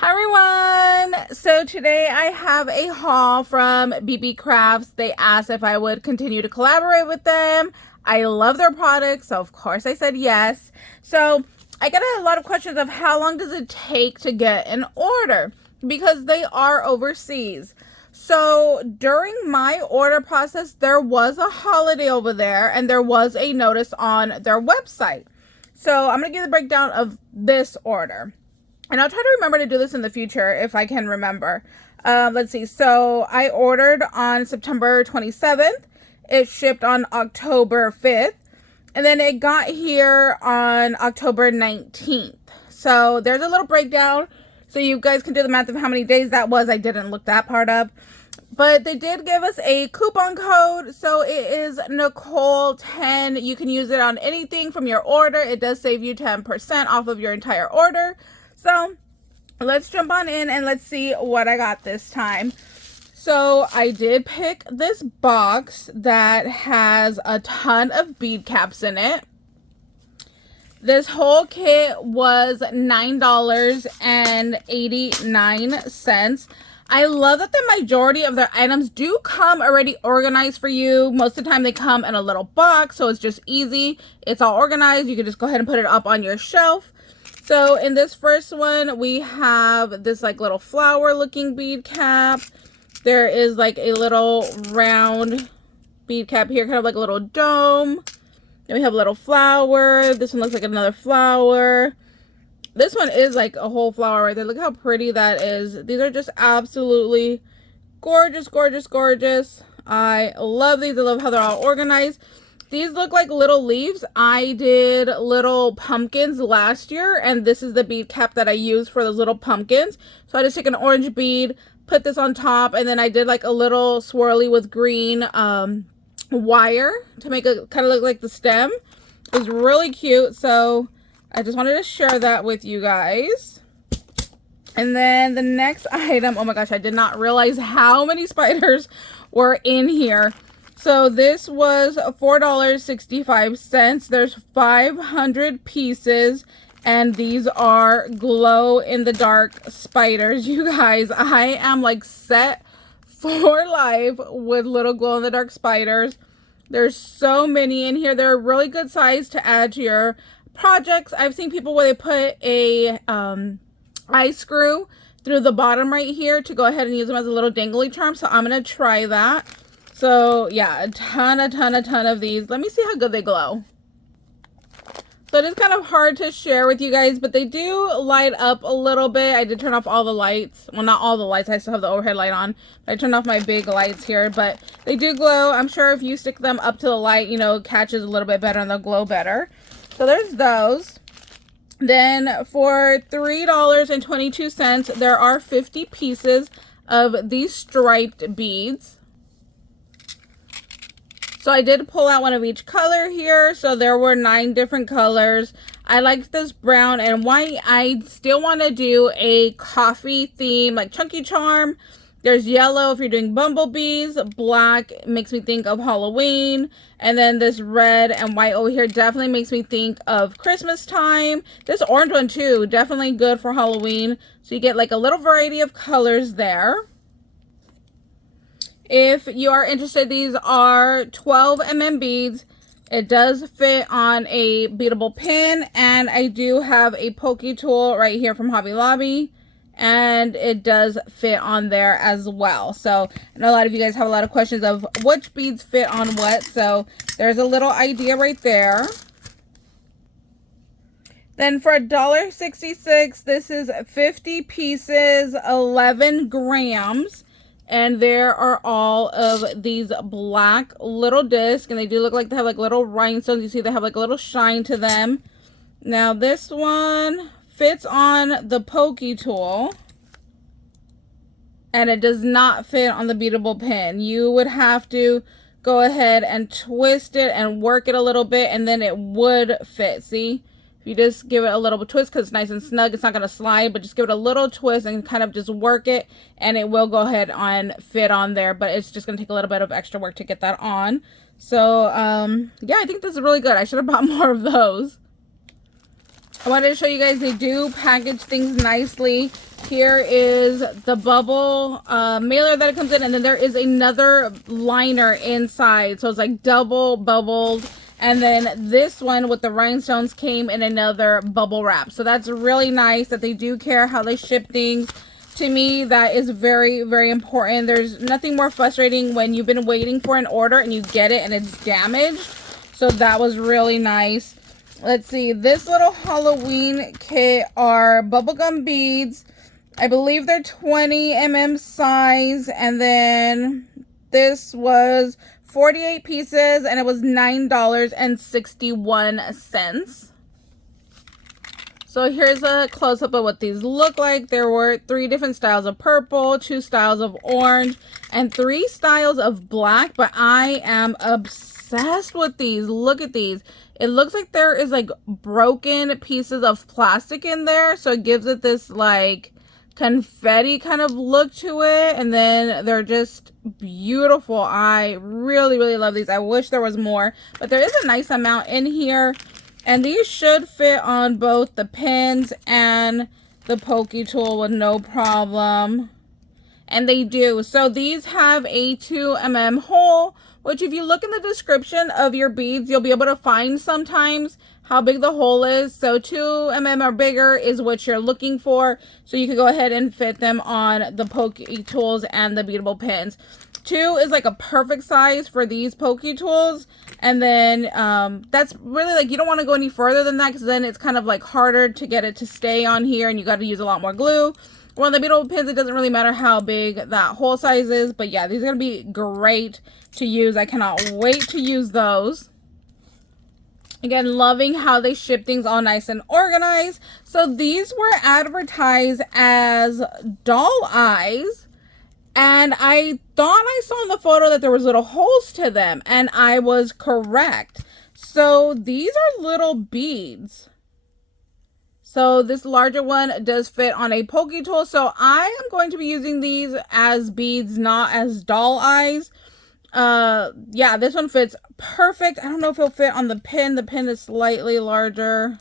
Hi everyone! So today I have a haul from BeeBeeCraft. They asked if I would continue to collaborate with them. I love their products, so of course I said yes. So I got a lot of questions of how long does it take to get an order, because they are overseas. So during my order process, there was a holiday over there and there was a notice on their website. So I'm going to give the breakdown of this order. And I'll try to remember to do this in the future if I can remember. Let's see. So I ordered on September 27th. It shipped on October 5th. And then it got here on October 19th. So there's a little breakdown. So you guys can do the math of how many days that was. I didn't look that part up. But they did give us a coupon code. So it is Nicole10. You can use it on anything from your order. It does save you 10% off of your entire order. So let's jump on in and let's see what I got this time. So I did pick this box that has a ton of bead caps in it. This whole kit was $9.89. I love that the majority of their items do come already organized for you. Most of the time they come in a little box, so it's just easy. It's all organized. You can just go ahead and put it up on your shelf. So in this first one, we have this like little flower looking bead cap. There is like a little round bead cap here, kind of like a little dome. Then we have a little flower. This one looks like another flower. This one is like a whole flower right there. Look how pretty that is. These are just absolutely gorgeous, gorgeous, gorgeous. I love these. I love how they're all organized. These look like little leaves. I did little pumpkins last year, and this is the bead cap that I used for those little pumpkins. So I just take an orange bead, put this on top, and then I did like a little swirly with green wire to make it kind of look like the stem. It was really cute, so I just wanted to share that with you guys. And then the next item, oh my gosh, I did not realize how many spiders were in here. So this was $4.65. There's 500 pieces, and these are glow in the dark spiders. You guys, I am like set for life with little glow in the dark spiders. There's so many in here. They're a really good size to add to your projects. I've seen people where they put a eye screw through the bottom right here to go ahead and use them as a little dangly charm. So I'm going to try that. So yeah, a ton of these. Let me see how good they glow. So it is kind of hard to share with you guys, but they do light up a little bit. I did turn off all the lights. Well, not all the lights. I still have the overhead light on. I turned off my big lights here, but they do glow. I'm sure if you stick them up to the light, you know, it catches a little bit better and they'll glow better. So there's those. Then for $3.22, there are 50 pieces of these striped beads. So I did pull out one of each color here. So there were 9 different colors. I liked this brown and white. I still want to do a coffee theme, like chunky charm. There's yellow if you're doing bumblebees. Black makes me think of Halloween. And then this red and white over here definitely makes me think of Christmas time. This orange one too, definitely good for Halloween. So you get like a little variety of colors there. If you are interested, these are 12 mm beads. It does fit on a beadable pin, and I do have a pokey tool right here from Hobby Lobby, and it does fit on there as well. So I know a lot of you guys have a lot of questions of which beads fit on what, so there's a little idea right there. Then for $1.66, this is 50 pieces, 11 grams. And there are all of these black little discs. And they do look like they have like little rhinestones. You see they have like a little shine to them. Now this one fits on the pokey tool. And it does not fit on the beadable pin. You would have to go ahead and twist it and work it a little bit. And then it would fit. See? You just give it a little twist because it's nice and snug. It's not going to slide, but just give it a little twist and kind of just work it, and it will go ahead and fit on there, but it's just going to take a little bit of extra work to get that on. So yeah, I think this is really good. I should have bought more of those. I wanted to show you guys they do package things nicely. Here is the bubble mailer that it comes in, and then there is another liner inside, so it's like double bubbled. And then this one with the rhinestones came in another bubble wrap. So that's really nice that they do care how they ship things. To me, that is very, very important. There's nothing more frustrating when you've been waiting for an order and you get it and it's damaged. So that was really nice. Let's see, this little Halloween kit are bubblegum beads. I believe they're 20 mm size, and then this was 48 pieces, and it was $9.61. So here's a close-up of what these look like. There were 3 different styles of purple, 2 styles of orange, and 3 styles of black, but I am obsessed with these. Look at these. It looks like there is like broken pieces of plastic in there, so it gives it this like confetti kind of look to it, and then they're just beautiful. I really, really love these. I wish there was more, but there is a nice amount in here, and these should fit on both the pins and the pokey tool with no problem. And they do. So these have a 2 mm hole, which if you look in the description of your beads, you'll be able to find sometimes how big the hole is. So 2 mm or bigger is what you're looking for. So you can go ahead and fit them on the pokey tools and the beadable pins. 2 is like a perfect size for these pokey tools. And then that's really like, you don't want to go any further than that, because then it's kind of like harder to get it to stay on here and you got to use a lot more glue. Well, the beadable pins, it doesn't really matter how big that hole size is, but yeah, these are going to be great to use. I cannot wait to use those. Again, loving how they ship things all nice and organized. So these were advertised as doll eyes, and I thought I saw in the photo that there was little holes to them, and I was correct. So these are little beads. So this larger one does fit on a pokey tool. So I am going to be using these as beads, not as doll eyes. Yeah, this one fits perfect. I don't know if it'll fit on the pin. The pin is slightly larger.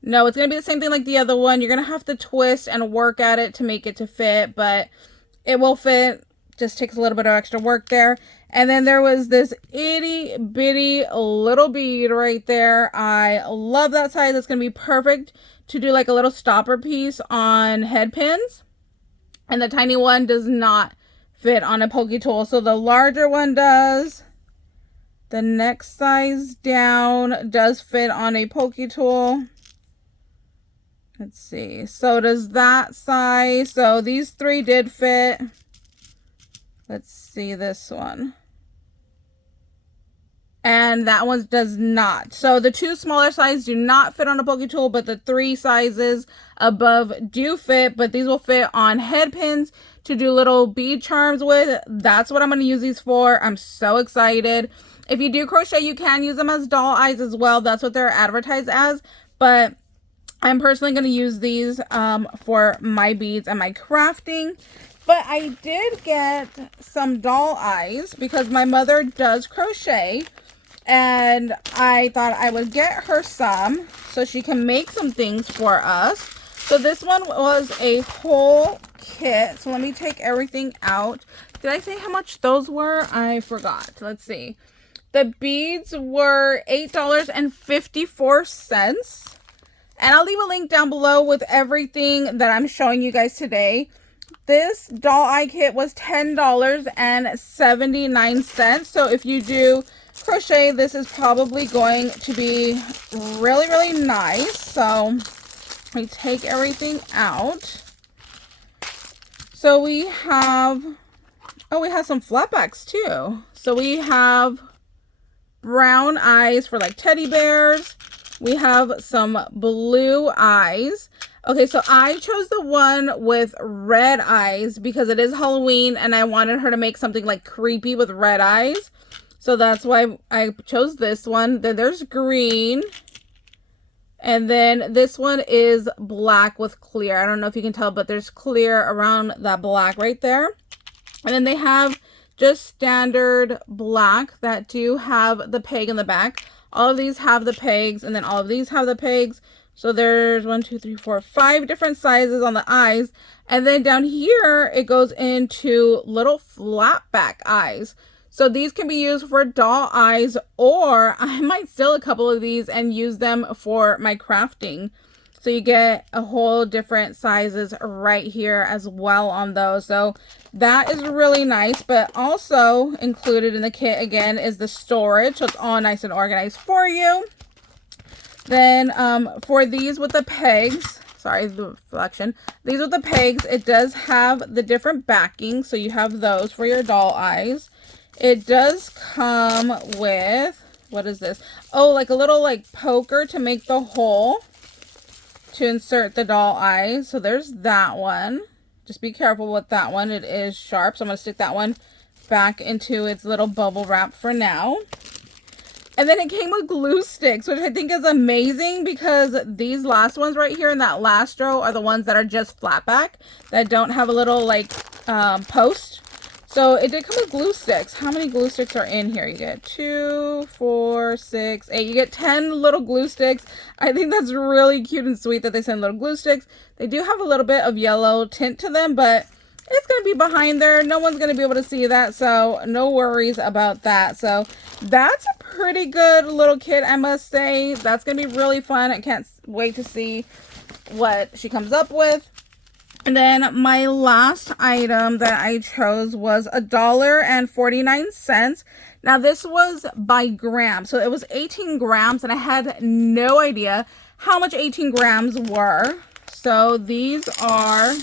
No, it's going to be the same thing like the other one. You're going to have to twist and work at it to make it to fit, but it will fit. Just takes a little bit of extra work there. And then there was this itty bitty little bead right there. I love that size. It's going to be perfect to do like a little stopper piece on head pins. And the tiny one does not fit on a pokey tool. So the larger one does. The next size down does fit on a pokey tool. Let's see. So does that size. So these 3 did fit. Let's see this one. And that one does not. So the 2 smaller sizes do not fit on a pokey tool, but the 3 sizes above do fit. But these will fit on head pins to do little bead charms with. That's what I'm going to use these for. I'm so excited. If you do crochet, you can use them as doll eyes as well. That's what they're advertised as. But I'm personally going to use these for my beads and my crafting. But I did get some doll eyes because my mother does crochet, and I thought I would get her some so she can make some things for us. So this one was a whole kit. So let me take everything out. Did I say how much those were? I forgot. Let's see. The beads were $8.54. And I'll leave a link down below with everything that I'm showing you guys today. This doll eye kit was $10.79. So if you do crochet, this is probably going to be really, really nice. So we take everything out. So we have, oh, we have some flatbacks too. So we have brown eyes for like teddy bears. We have some blue eyes. Okay, so I chose the one with red eyes because it is Halloween and I wanted her to make something like creepy with red eyes. So that's why I chose this one. Then there's green. And then this one is black with clear. I don't know if you can tell, but there's clear around that black right there. And then they have just standard black that do have the peg in the back. All of these have the pegs, and then all of these have the pegs. So there's 1, 2, 3, 4, 5 different sizes on the eyes. And then down here, it goes into little flatback eyes. So these can be used for doll eyes, or I might steal a couple of these and use them for my crafting. So you get a whole different sizes right here as well on those. So that is really nice. But also included in the kit again is the storage. So it's all nice and organized for you. Then for these with the pegs, sorry, the reflection. These with the pegs, it does have the different backing. So you have those for your doll eyes. It does come with, what is this? Oh, like a little like poker to make the hole to insert the doll eyes. So there's that one. Just be careful with that one. It is sharp. So I'm going to stick that one back into its little bubble wrap for now. And then it came with glue sticks, which I think is amazing because these last ones right here in that last row are the ones that are just flat back that don't have a little like post. So it did come with glue sticks. How many glue sticks are in here? You get 2, 4, 6, 8. You get 10 little glue sticks. I think that's really cute and sweet that they send little glue sticks. They do have a little bit of yellow tint to them, but it's going to be behind there. No one's going to be able to see that, so no worries about that. So that's a pretty good little kit, I must say. That's going to be really fun. I can't wait to see what she comes up with. And then my last item that I chose was $1.49. Now this was by gram. So it was 18 grams and I had no idea how much 18 grams were. So these are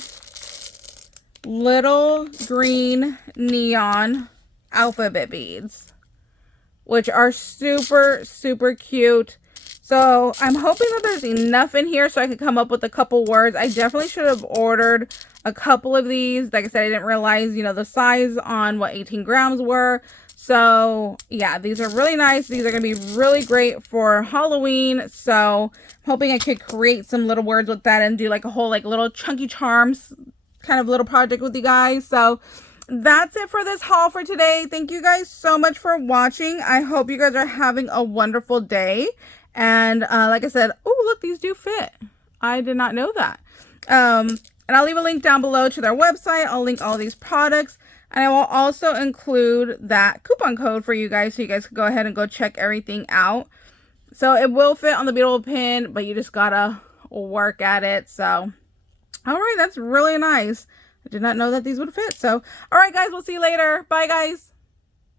little green neon alphabet beads, which are super, super cute. So I'm hoping that there's enough in here so I could come up with a couple words. I definitely should have ordered a couple of these. Like I said, I didn't realize, you know, the size on what 18 grams were. So yeah, these are really nice. These are going to be really great for Halloween. So I'm hoping I could create some little words with that and do like a whole like little chunky charms kind of little project with you guys. So that's it for this haul for today. Thank you guys so much for watching. I hope you guys are having a wonderful day. And like I said, oh, look, these do fit. I did not know that. And I'll leave a link down below to their website. I'll link all these products. And I will also include that coupon code for you guys so you guys can go ahead and go check everything out. So it will fit on the beautiful pin, but you just gotta work at it. So, all right, that's really nice. I did not know that these would fit. So, all right, guys, we'll see you later. Bye, guys.